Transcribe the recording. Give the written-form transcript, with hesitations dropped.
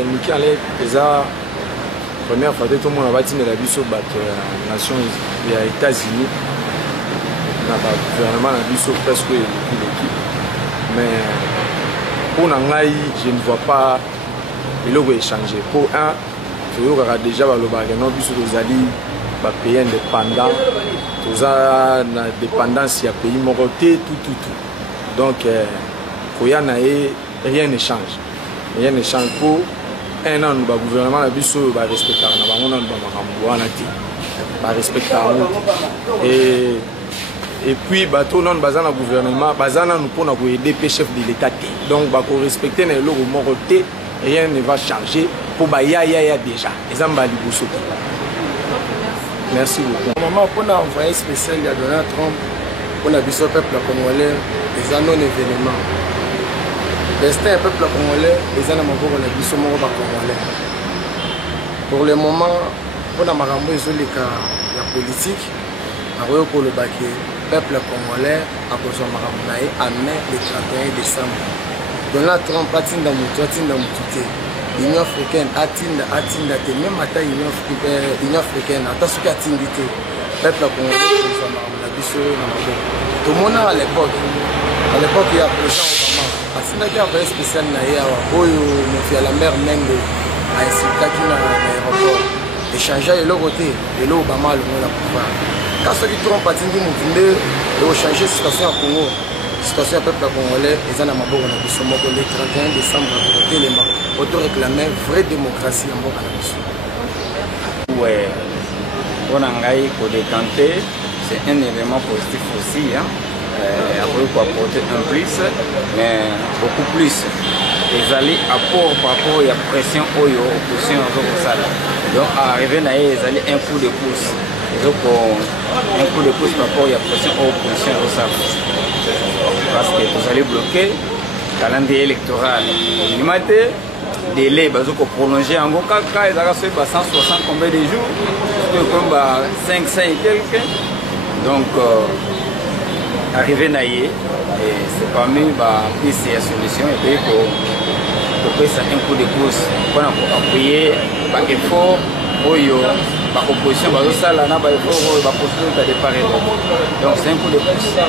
Mikale eza première fois tout le monde a bâti la biso bato ya nation ya États-Unis na ba gouvernement na biso presque l'équipe mais pour ngai je ne vois pas le logo échanger pour un tu as déjà ba loba que non biso tozali ba pays indépendant toza na dépendance ya pays moroté tout donc koya na rien ne change pour un an le gouvernement a vu sur respecter et puis bateau non bazana gouvernement bazana nous pour aider les chefs de l'état donc ba ko respecter na loro moroté rien ne va changer pour ba ya déjà ezamba liboso. Merci beaucoup. Maman pour un envoyé spécial il y a Donald Trump pour la biso peuple congolais les non événements. Destin peuple congolais, les gens congolais. Pour le moment, pour la marambo la politique, le peuple congolais a besoin de en mai le 31 décembre. Donald Trump a tinda mututé. L'Union africaine a tinda même à l'Union africaine a ce qu'a tindité. Peuple congolais a besoin de tout le monde à l'époque, il y a présent. Asinaki envoyé spécial na yawa oyo mofi à la mer Mende a insultaki na aéroport échanger le côté de l'eau Obama le la pouvoir quand ce qui trompe atindi muvinde et au changer situation à Congo situation à peuple congolais et ça na maboko na biso moko le 31 décembre côté les auto réclamer vraie démocratie en mboka na biso. Ouais on a ngai ko décanter c'est un élément positif aussi hein. Après quoi apporter un plus mais beaucoup plus les alliés apport par rapport à la pression oyo opposition au sala donc arriver na les alliés un coup de pouce donc un coup de pouce par rapport à la pression opposition au sala parce que vous allez bloquer calendrier électoral limité délai bazoko prolonger en gros cas ils ont fait 160 combien de jours comme 500 et quelques donc arriver naïe et c'est parmi la solution et puis pour faire un coup de pouce pour appuyer par effort oyo par opposition ça là na par effort par posture de départ donc c'est un coup de pouce.